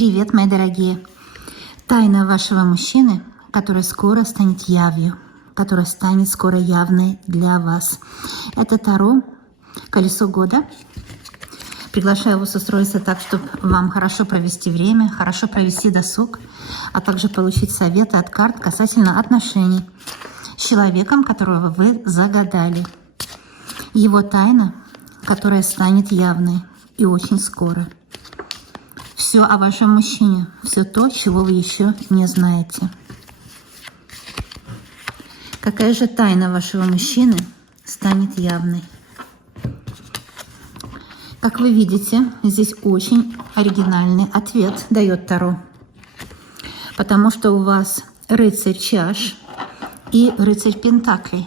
Привет, мои дорогие! Тайна вашего мужчины, которая скоро станет явью, которая станет скоро явной для вас. Это Таро, колесо года. Приглашаю вас устроиться так, чтобы вам хорошо провести время, хорошо провести досуг, а также получить советы от карт касательно отношений с человеком, которого вы загадали. Его тайна, которая станет явной и очень скоро. Все о вашем мужчине, все то, чего вы еще не знаете. Какая же тайна вашего мужчины станет явной? Как вы видите, здесь очень оригинальный ответ дает Таро. Потому что у вас рыцарь чаш и рыцарь пентаклей.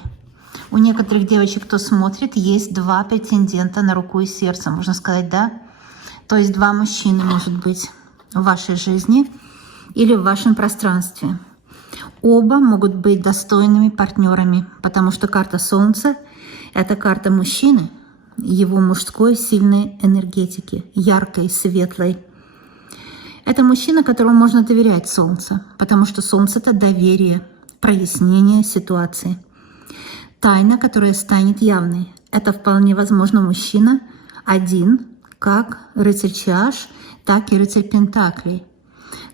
У некоторых девочек, кто смотрит, есть два претендента на руку и сердце, можно сказать, да? То есть два мужчины, может быть, в вашей жизни или в вашем пространстве. Оба могут быть достойными партнерами, потому что карта Солнца – это карта мужчины, его мужской сильной энергетики, яркой, светлой. Это мужчина, которому можно доверять Солнце, потому что Солнце – это доверие, прояснение ситуации. Тайна, которая станет явной – это вполне возможно мужчина один, как рыцарь чаш, так и рыцарь пентаклей.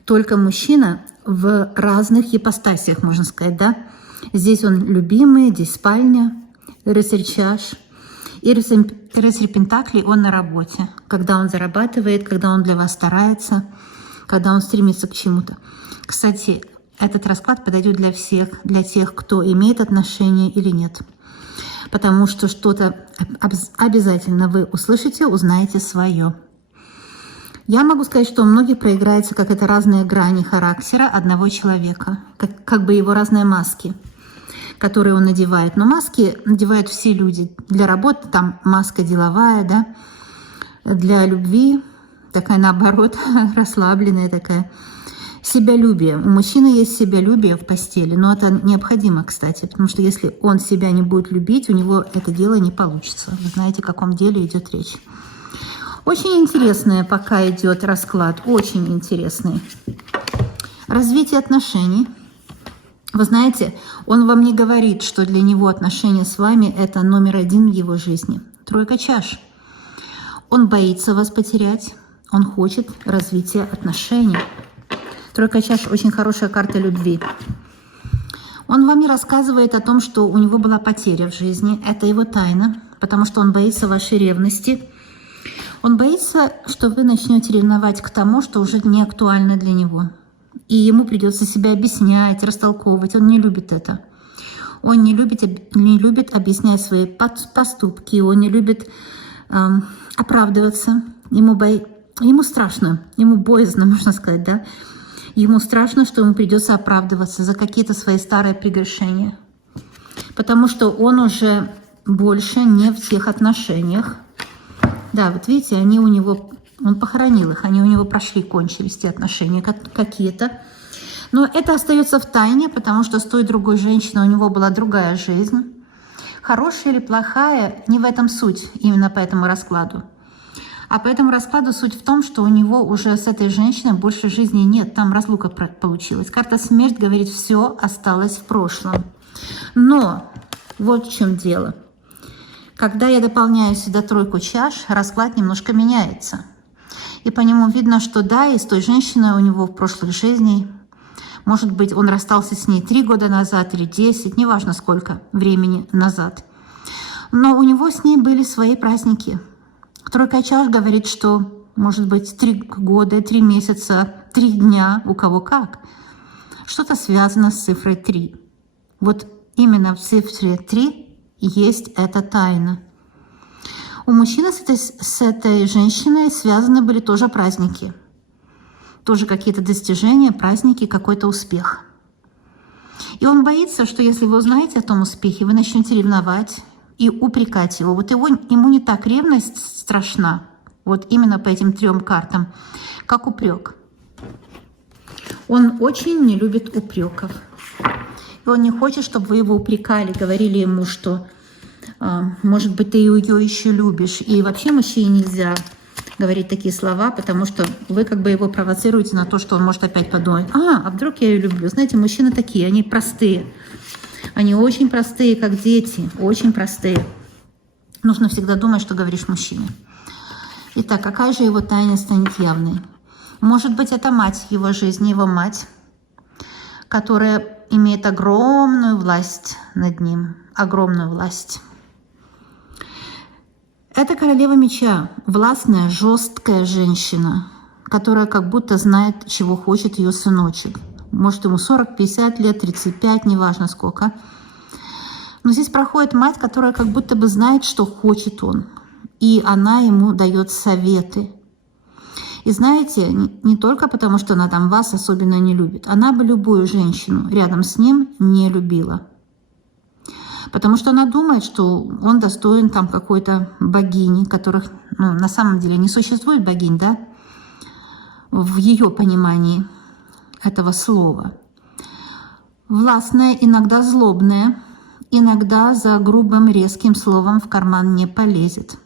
Только мужчина в разных ипостасях, можно сказать, да? Здесь он любимый, здесь спальня, рыцарь чаш. И рыцарь пентаклей, он на работе, когда он зарабатывает, когда он для вас старается, когда он стремится к чему-то. Кстати, этот расклад подойдет для всех, для тех, кто имеет отношения или нет. Потому что что-то обязательно вы услышите, узнаете свое. Я могу сказать, что у многих проиграется, как это разные грани характера одного человека, как бы его разные маски, которые он надевает. Но маски надевают все люди. Для работы там маска деловая, да, для любви такая наоборот, расслабленная такая. Себялюбие. У мужчины есть себялюбие в постели, но это необходимо, кстати, потому что если он себя не будет любить, у него это дело не получится. Вы знаете, о каком деле идет речь. Очень интересный пока идет расклад, очень интересный. Развитие отношений. Вы знаете, он вам не говорит, что для него отношения с вами – это номер один в его жизни. Тройка чаш. Он боится вас потерять, он хочет развития отношений. Тройка чаш – очень хорошая карта любви. Он вам не рассказывает о том, что у него была потеря в жизни. Это его тайна, потому что он боится вашей ревности. Он боится, что вы начнете ревновать к тому, что уже не актуально для него. И ему придется себя объяснять, растолковывать. Он не любит это. Он не любит объяснять свои поступки. Он не любит оправдываться. Ему страшно, ему боязно, можно сказать, да? Ему страшно, что ему придется оправдываться за какие-то свои старые прегрешения. Потому что он уже больше не в тех отношениях. Да, вот видите, они у него, он похоронил их, они у него прошли, кончились те отношения какие-то. Но это остается в тайне, потому что с той другой женщиной у него была другая жизнь. Хорошая или плохая, не в этом суть, именно по этому раскладу. А по этому раскладу суть в том, что у него уже с этой женщиной больше жизни нет. Там разлука получилась. Карта смерть говорит, все осталось в прошлом. Но вот в чем дело. Когда я дополняю сюда тройку чаш, расклад немножко меняется. И по нему видно, что да, и с той женщиной у него в прошлых жизней, может быть, он расстался с ней 3 года назад или 10, неважно сколько времени назад. Но у него с ней были свои праздники. Тройка чаш говорит, что, может быть, 3 года, 3 месяца, 3 дня, у кого как. Что-то связано с цифрой 3. Вот именно в цифре 3 есть эта тайна. У мужчины с этой женщиной связаны были тоже праздники. Тоже какие-то достижения, праздники, какой-то успех. И он боится, что если вы узнаете о том успехе, вы начнете ревновать и упрекать его. Вот ему не так ревность страшна, вот именно по этим 3 картам, как упрек. Он очень не любит упреков. И он не хочет, чтобы вы его упрекали, говорили ему, что, может быть, ты ее еще любишь. И вообще мужчине нельзя говорить такие слова, потому что вы как бы его провоцируете на то, что он может опять подумать, а вдруг я ее люблю. Знаете, мужчины такие, они простые. Они очень простые, как дети, очень простые. Нужно всегда думать, что говоришь мужчине. Итак, какая же его тайна станет явной? Может быть, это мать его жизни, его мать, которая имеет огромную власть над ним, огромную власть. Это королева меча, властная, жесткая женщина, которая как будто знает, чего хочет ее сыночек. Может, ему 40, 50 лет, 35, неважно сколько. Но здесь проходит мать, которая как будто бы знает, что хочет он. И она ему дает советы. И знаете, не только потому, что она там вас особенно не любит. Она бы любую женщину рядом с ним не любила. Потому что она думает, что он достоин там какой-то богини, которых, ну, на самом деле не существует богинь, да? В ее понимании этого слова. Властная, иногда злобная, иногда за грубым резким словом в карман не полезет.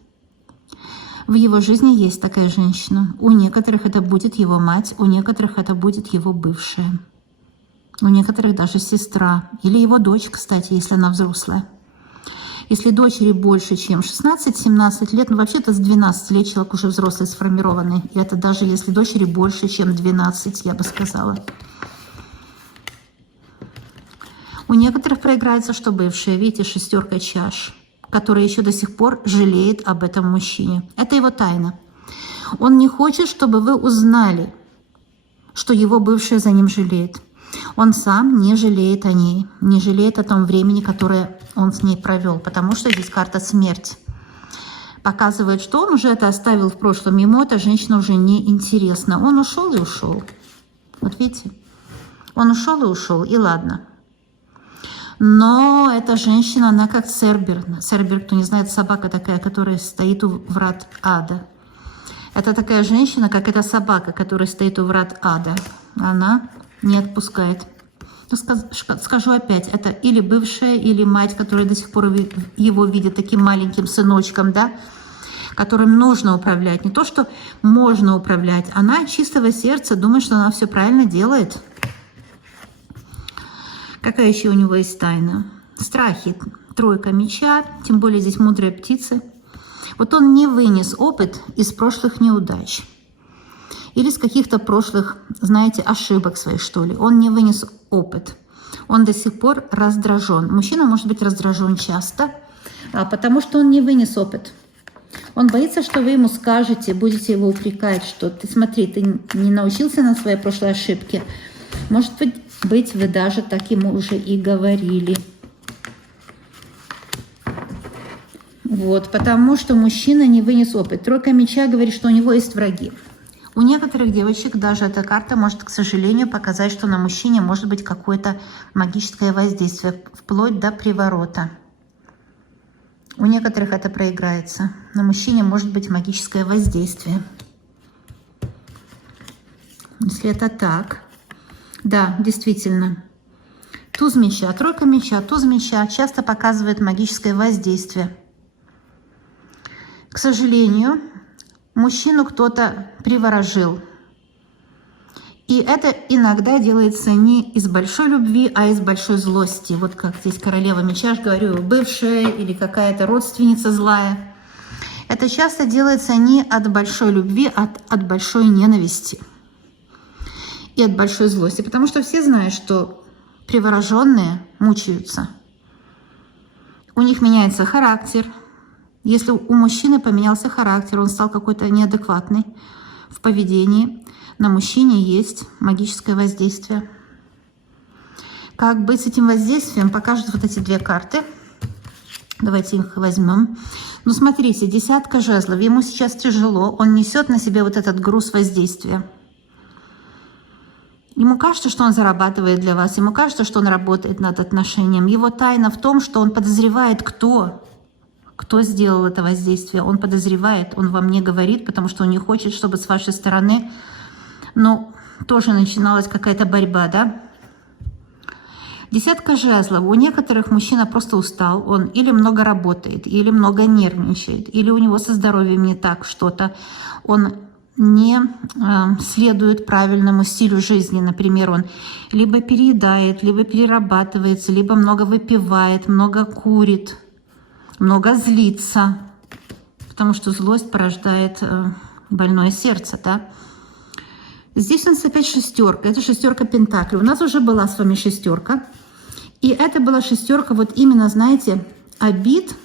В его жизни есть такая женщина. У некоторых это будет его мать, у некоторых это будет его бывшая. У некоторых даже сестра. Или его дочь, кстати, если она взрослая. Если дочери больше, чем 16-17 лет, ну вообще-то с 12 лет человек уже взрослый, сформированный. И это даже если дочери больше, чем 12, я бы сказала. У некоторых проиграется, что бывшая, видите, 6 чаш, которая еще до сих пор жалеет об этом мужчине. Это его тайна. Он не хочет, чтобы вы узнали, что его бывшая за ним жалеет. Он сам не жалеет о ней, не жалеет о том времени, которое он с ней провел, потому что здесь карта смерть. Показывает, что он уже это оставил в прошлом, ему эта женщина уже не интересна. Он ушел и ушел. Вот видите? Он ушел и ушел, и ладно. Но эта женщина, она как Цербер. Цербер, кто не знает, собака такая, которая стоит у врат ада. Это такая женщина, как эта собака, которая стоит у врат ада. Она не отпускает. Скажу опять, это или бывшая, или мать, которая до сих пор его видит таким маленьким сыночком, да, которым нужно управлять. Не то, что можно управлять. Она от чистого сердца думает, что она все правильно делает. Какая еще у него есть тайна? Страхи. 3 меча, тем более здесь мудрые птицы. Вот он не вынес опыт из прошлых неудач. Или с каких-то прошлых, знаете, ошибок своих, что ли. Он не вынес опыт. Он до сих пор раздражен. Мужчина может быть раздражен часто, потому что он не вынес опыт. Он боится, что вы ему скажете, будете его упрекать, что ты смотри, ты не научился на своей прошлой ошибке. Может быть, вы даже так ему уже и говорили. Вот, потому что мужчина не вынес опыт. 3 меча говорит, что у него есть враги. У некоторых девочек даже эта карта может, к сожалению, показать, что на мужчине может быть какое-то магическое воздействие, вплоть до приворота. У некоторых это проиграется. На мужчине может быть магическое воздействие. Если это так, да, действительно. Туз меча, 3 меча, туз меча часто показывает магическое воздействие. К сожалению, мужчину кто-то приворожил. И это иногда делается не из большой любви, а из большой злости. Вот как здесь королева меча, говорю, бывшая или какая-то родственница злая. Это часто делается не от большой любви, а от большой ненависти. И от большой злости. Потому что все знают, что привороженные мучаются. У них меняется характер. Если у мужчины поменялся характер, он стал какой-то неадекватный в поведении, на мужчине есть магическое воздействие. Как быть с этим воздействием, покажут вот эти 2 карты. Давайте их возьмем. Ну, смотрите, 10 жезлов. Ему сейчас тяжело. Он несет на себе вот этот груз воздействия. Ему кажется, что он зарабатывает для вас. Ему кажется, что он работает над отношением. Его тайна в том, что он подозревает, кто сделал это воздействие. Он подозревает, он вам не говорит, потому что он не хочет, чтобы с вашей стороны, ну, тоже начиналась какая-то борьба, да? Десятка жезлов. У некоторых мужчина просто устал. Он или много работает, или много нервничает, или у него со здоровьем не так что-то. Он не следует правильному стилю жизни. Например, он либо переедает, либо перерабатывается, либо много выпивает, много курит, много злится. Потому что злость порождает больное сердце, да? Здесь у нас опять шестерка. Это шестерка пентаклей. У нас уже была с вами шестерка. И это была шестерка, вот именно, знаете, обид.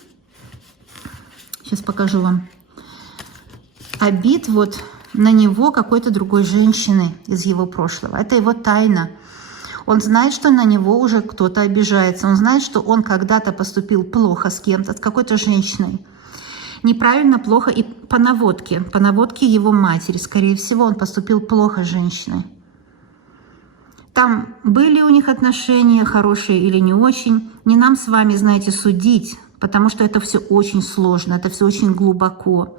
Сейчас покажу вам. Обид вот на него какой-то другой женщины из его прошлого. Это его тайна. Он знает, что на него уже кто-то обижается. Он знает, что он когда-то поступил плохо с кем-то, с какой-то женщиной. Неправильно, плохо и по наводке его матери. Скорее всего, он поступил плохо с женщиной. Там были у них отношения, хорошие или не очень. Не нам с вами, знаете, судить, потому что это все очень сложно, это все очень глубоко.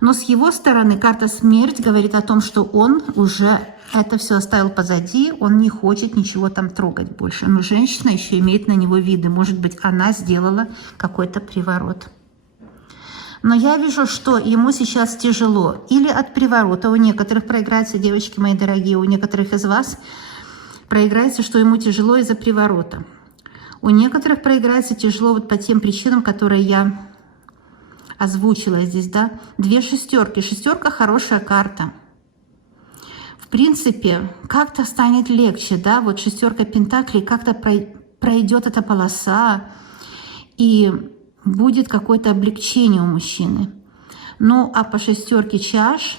Но с его стороны карта смерть говорит о том, что он уже это все оставил позади, он не хочет ничего там трогать больше. Но женщина еще имеет на него виды. Может быть, она сделала какой-то приворот. Но я вижу, что ему сейчас тяжело. Или от приворота. У некоторых проиграется, девочки мои дорогие, у некоторых из вас проиграется, что ему тяжело из-за приворота. У некоторых проиграется тяжело вот по тем причинам, которые я озвучила здесь, да. Две шестерки. Шестерка хорошая карта. В принципе, как-то станет легче, да. Вот шестерка пентаклей, как-то пройдет эта полоса, и будет какое-то облегчение у мужчины. Ну, а по шестерке чаш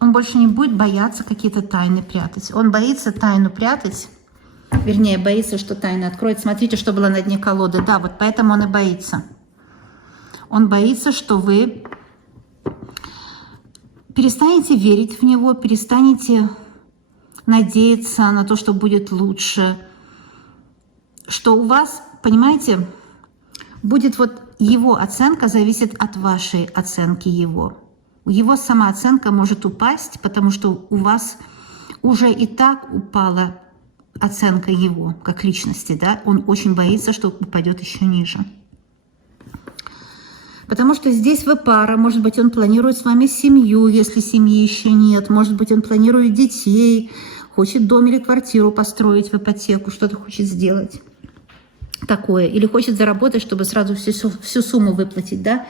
он больше не будет бояться какие-то тайны прятать. Он боится тайну прятать, вернее, боится, что тайна откроет. Смотрите, что было на дне колоды. Да, вот поэтому он и боится. Он боится, что вы перестанете верить в него, перестанете надеяться на то, что будет лучше. Что у вас, понимаете, будет вот его оценка зависит от вашей оценки его. Его самооценка может упасть, потому что у вас уже и так упала оценка его как личности, да? Он очень боится, что упадет еще ниже. Потому что здесь вы пара, может быть, он планирует с вами семью, если семьи еще нет, может быть, он планирует детей, хочет дом или квартиру построить в ипотеку, что-то хочет сделать такое, или хочет заработать, чтобы сразу всю сумму выплатить, да?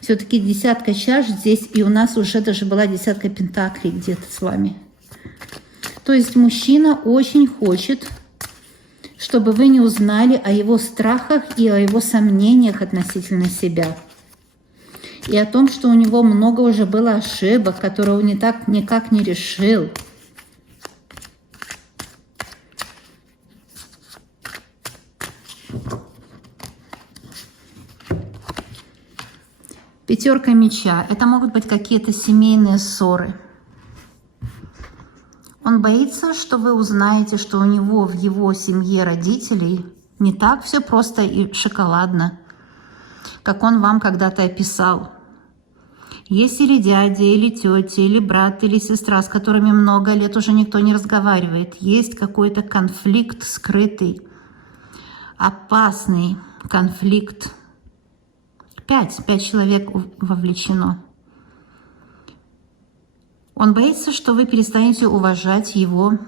Все-таки десятка чаш здесь, и у нас уже даже была десятка пентаклей где-то с вами. То есть мужчина очень хочет, чтобы вы не узнали о его страхах и о его сомнениях относительно себя. И о том, что у него много уже было ошибок, которые он никак не решил. Пятерка меча. Это могут быть какие-то семейные ссоры. Он боится, что вы узнаете, что у него в его семье родителей не так все просто и шоколадно, как он вам когда-то описал. Есть или дядя, или тетя, или брат, или сестра, с которыми много лет уже никто не разговаривает. Есть какой-то конфликт скрытый, опасный конфликт. 5 человек вовлечено. Он боится, что вы перестанете уважать его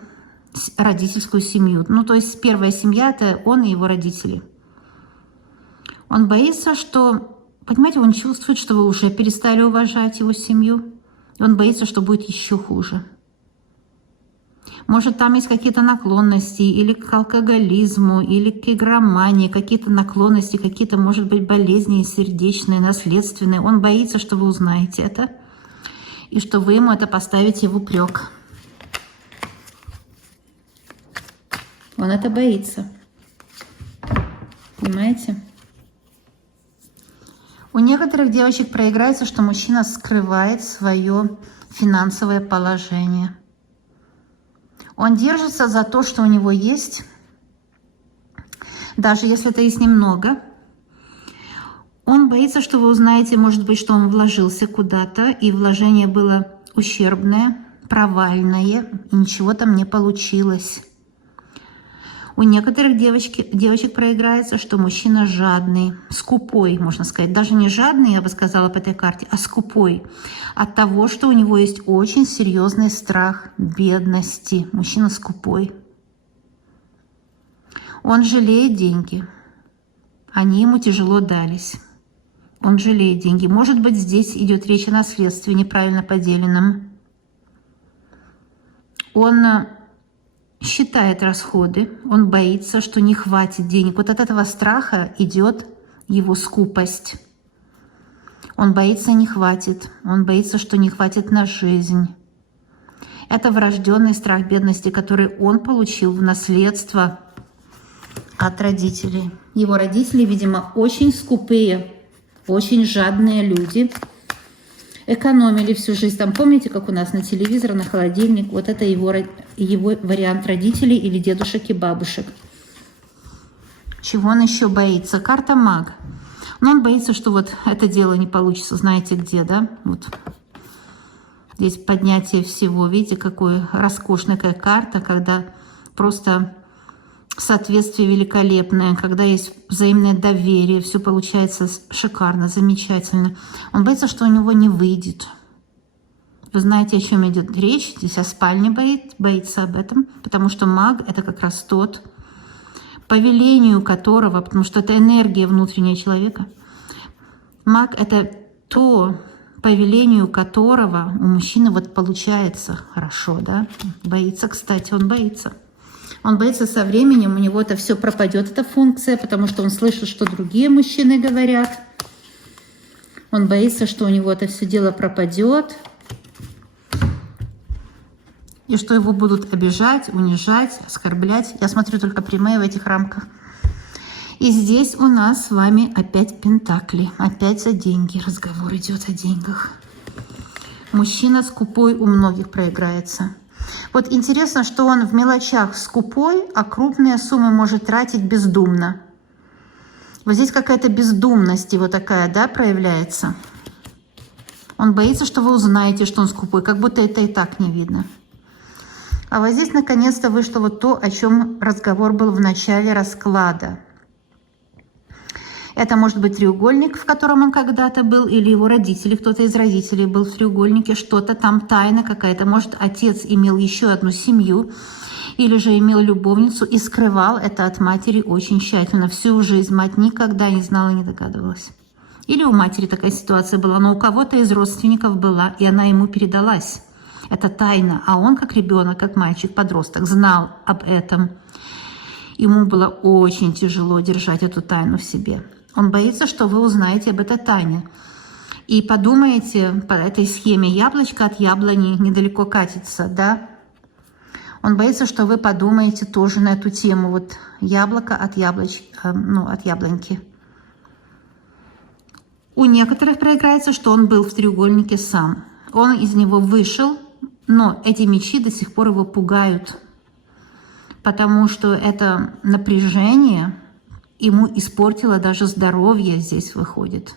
родительскую семью. Ну, то есть первая семья – это он и его родители. Он боится, что, понимаете, он чувствует, что вы уже перестали уважать его семью. И он боится, что будет еще хуже. Может, там есть какие-то наклонности или к алкоголизму, или к игромании, какие-то наклонности, какие-то, может быть, болезни сердечные, наследственные. Он боится, что вы узнаете это, и что вы ему это поставите в упрек. Он это боится. Понимаете? У некоторых девочек проиграется, что мужчина скрывает свое финансовое положение. Он держится за то, что у него есть, даже если это есть немного. Он боится, что вы узнаете, может быть, что он вложился куда-то, и вложение было ущербное, провальное, и ничего там не получилось. У некоторых девочек проиграется, что мужчина жадный, скупой, можно сказать. Даже не жадный, я бы сказала по этой карте, а скупой. От того, что у него есть очень серьезный страх бедности. Мужчина скупой. Он жалеет деньги. Они ему тяжело дались. Он жалеет деньги. Может быть, здесь идет речь о наследстве неправильно поделенном. Он считает расходы, он боится, что не хватит денег. Вот от этого страха идет его скупость. Он боится, не хватит. Он боится, что не хватит на жизнь. Это врожденный страх бедности, который он получил в наследство от родителей. Его родители, видимо, очень скупые, очень жадные люди. Экономили всю жизнь. Там помните, как у нас на телевизор, на холодильник? Вот это его вариант родителей или дедушек и бабушек. Чего он еще боится? Карта маг. Но он боится, что вот это дело не получится, знаете где, да? Вот здесь поднятие всего. Видите, какая роскошная карта, когда просто соответствие великолепное, когда есть взаимное доверие, все получается шикарно, замечательно. Он боится, что у него не выйдет. Вы знаете, о чем идет речь? Здесь о спальне боится об этом, потому что маг — это как раз тот, по велению которого, потому что это энергия внутренняя человека. Маг — это то, по велению которого у мужчины вот получается хорошо, да? Боится, кстати, он боится. Он боится, со временем у него это все пропадет, эта функция, потому что он слышит, что другие мужчины говорят. Он боится, что у него это все дело пропадет, и что его будут обижать, унижать, оскорблять. Я смотрю только прямые в этих рамках. И здесь у нас с вами опять пентакли, опять за деньги. Разговор идет о деньгах. Мужчина скупой у многих проиграется. Вот интересно, что он в мелочах скупой, а крупные суммы может тратить бездумно. Вот здесь какая-то бездумность его такая, да, проявляется. Он боится, что вы узнаете, что он скупой, как будто это и так не видно. А вот здесь наконец-то вышло вот то, о чем разговор был в начале расклада. Это может быть треугольник, в котором он когда-то был, или его родители, кто-то из родителей был в треугольнике, что-то там, тайна какая-то. Может, отец имел еще одну семью, или же имел любовницу и скрывал это от матери очень тщательно. Всю жизнь мать никогда не знала и не догадывалась. Или у матери такая ситуация была, но у кого-то из родственников была, и она ему передалась. Это тайна, а он как ребенок, как мальчик, подросток, знал об этом. Ему было очень тяжело держать эту тайну в себе. Он боится, что вы узнаете об этой тайне. И подумаете, по этой схеме яблочко от яблони недалеко катится, да? Он боится, что вы подумаете тоже на эту тему. Вот яблоко от от яблоньки. У некоторых проиграется, что он был в треугольнике сам. Он из него вышел, но эти мечи до сих пор его пугают. Потому что это напряжение ему испортило даже здоровье, здесь выходит.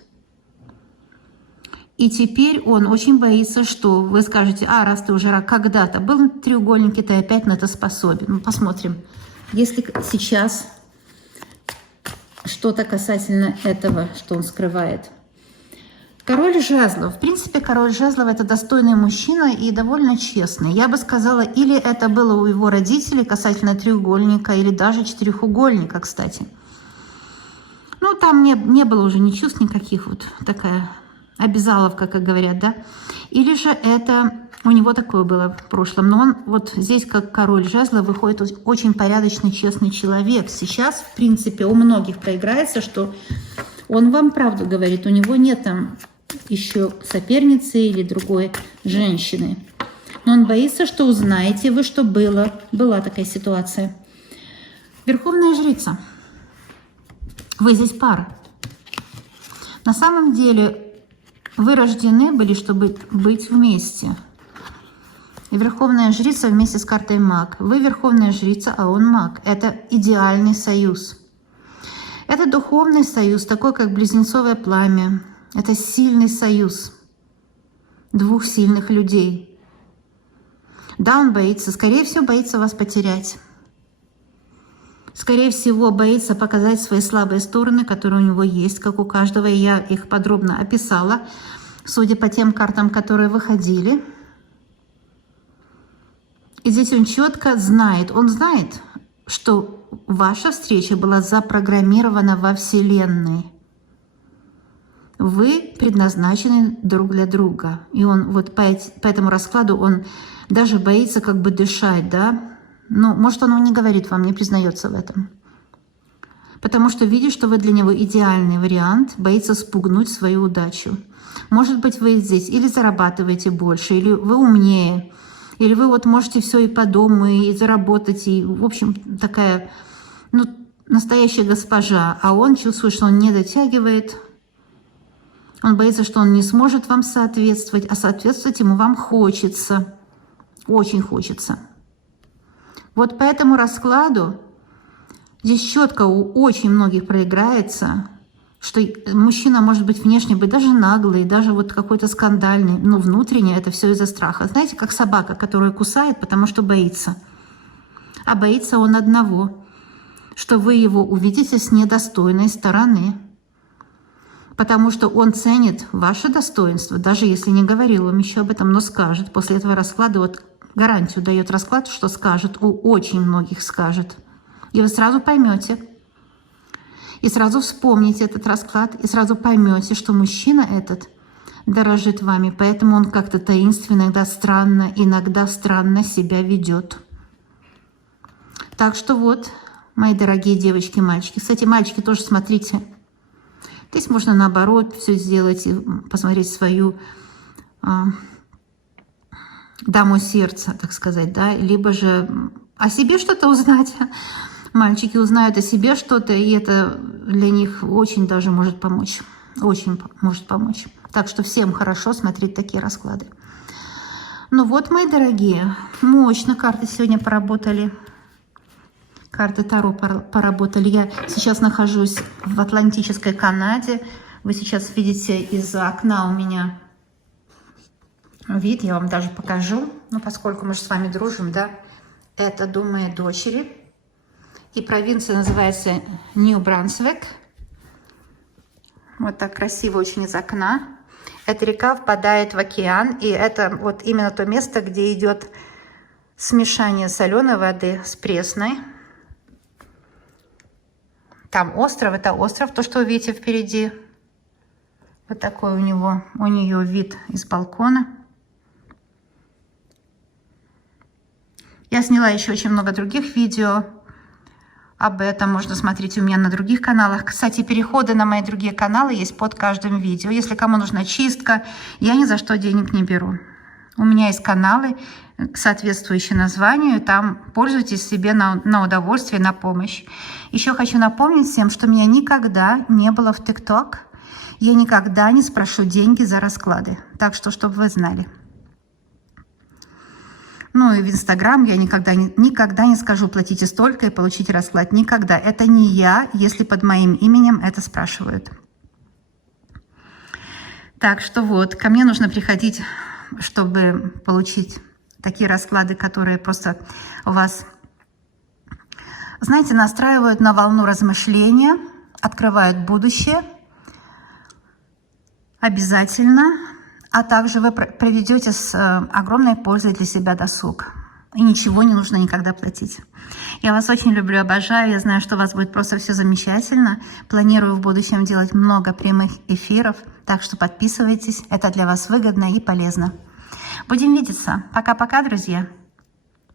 И теперь он очень боится, что вы скажете: а, раз ты уже когда-то был в треугольнике, ты опять на это способен. Ну, посмотрим, если сейчас что-то касательно этого, что он скрывает. Король жезлов. В принципе, король жезлов — это достойный мужчина и довольно честный. Я бы сказала, или это было у его родителей касательно треугольника, или даже четырехугольника, кстати. Ну, там не было уже ни чувств никаких, вот такая обязаловка, как говорят, да. Или же это у него такое было в прошлом. Но он вот здесь, как король жезлов, выходит очень порядочный, честный человек. Сейчас, в принципе, у многих проиграется, что он вам правду говорит, у него нет там еще соперницы или другой женщины. Но он боится, что узнаете вы, что была такая ситуация. Верховная жрица. Вы здесь пара. На самом деле вы рождены были, чтобы быть вместе. И Верховная жрица вместе с картой маг. Вы Верховная жрица, а он маг. Это идеальный союз. Это духовный союз, такой как близнецовое пламя. Это сильный союз двух сильных людей. Да, он боится, скорее всего, боится вас потерять. Скорее всего, боится показать свои слабые стороны, которые у него есть, как у каждого. И я их подробно описала, судя по тем картам, которые выходили. И здесь он четко знает, что ваша встреча была запрограммирована во Вселенной. Вы предназначены друг для друга. И он вот по этому раскладу он даже боится как бы дышать, да? Ну, может, он не говорит вам, не признается в этом. Потому что видит, что вы для него идеальный вариант, боится спугнуть свою удачу. Может быть, вы здесь или зарабатываете больше, или вы умнее, или вы вот можете все и по дому, и заработать, и, в общем, такая, ну, настоящая госпожа. А он чувствует, что он не дотягивает. Он боится, что он не сможет вам соответствовать, а соответствовать ему вам хочется. Очень хочется. Вот по этому раскладу здесь четко у очень многих проиграется, что мужчина может быть внешне быть даже наглый, даже вот какой-то скандальный, но внутренне это все из-за страха. Знаете, как собака, которая кусает, потому что боится. А боится он одного, что вы его увидите с недостойной стороны. Потому что он ценит ваше достоинство, даже если не говорил вам еще об этом, но скажет. После этого расклада, вот гарантию дает расклад, что скажет, у очень многих скажет. И вы сразу поймете, и сразу вспомните этот расклад, и сразу поймете, что мужчина этот дорожит вами, поэтому он как-то таинственно, иногда странно себя ведет. Так что вот, мои дорогие девочки и мальчики. Кстати, мальчики тоже смотрите. Здесь можно наоборот все сделать и посмотреть свою даму сердца, так сказать, да, либо же о себе что-то узнать. Мальчики узнают о себе что-то, и это для них очень даже может помочь. Очень может помочь. Так что всем хорошо смотреть такие расклады. Ну вот, мои дорогие, мощно карты сегодня поработали. Карты Таро поработали. Я сейчас нахожусь в Атлантической Канаде. Вы сейчас видите из-за окна у меня вид. Я вам даже покажу. Ну, поскольку мы же с вами дружим, да. Это дом моей дочери. И провинция называется Нью-Брансвик. Вот так красиво очень из окна. Эта река впадает в океан. И это вот именно то место, где идет смешание соленой воды с пресной. Там остров, это остров, то, что вы видите впереди. Вот такой у нее вид из балкона. Я сняла еще очень много других видео об этом. Можно смотреть у меня на других каналах. Кстати, переходы на мои другие каналы есть под каждым видео. Если кому нужна чистка, я ни за что денег не беру. У меня есть каналы, соответствующие названию. Там пользуйтесь себе на удовольствие, на помощь. Еще хочу напомнить всем, что меня никогда не было в ТикТок. Я никогда не спрошу деньги за расклады. Так что, чтобы вы знали. Ну и в Инстаграм я никогда не скажу, платите столько и получите расклад. Никогда. Это не я, если под моим именем это спрашивают. Так что вот, ко мне нужно приходить, чтобы получить такие расклады, которые просто вас, знаете, настраивают на волну размышления, открывают будущее. Обязательно. А также вы проведете с огромной пользой для себя досуг. И ничего не нужно никогда платить. Я вас очень люблю, обожаю. Я знаю, что у вас будет просто все замечательно. Планирую в будущем делать много прямых эфиров. Так что подписывайтесь. Это для вас выгодно и полезно. Будем видеться. Пока-пока, друзья.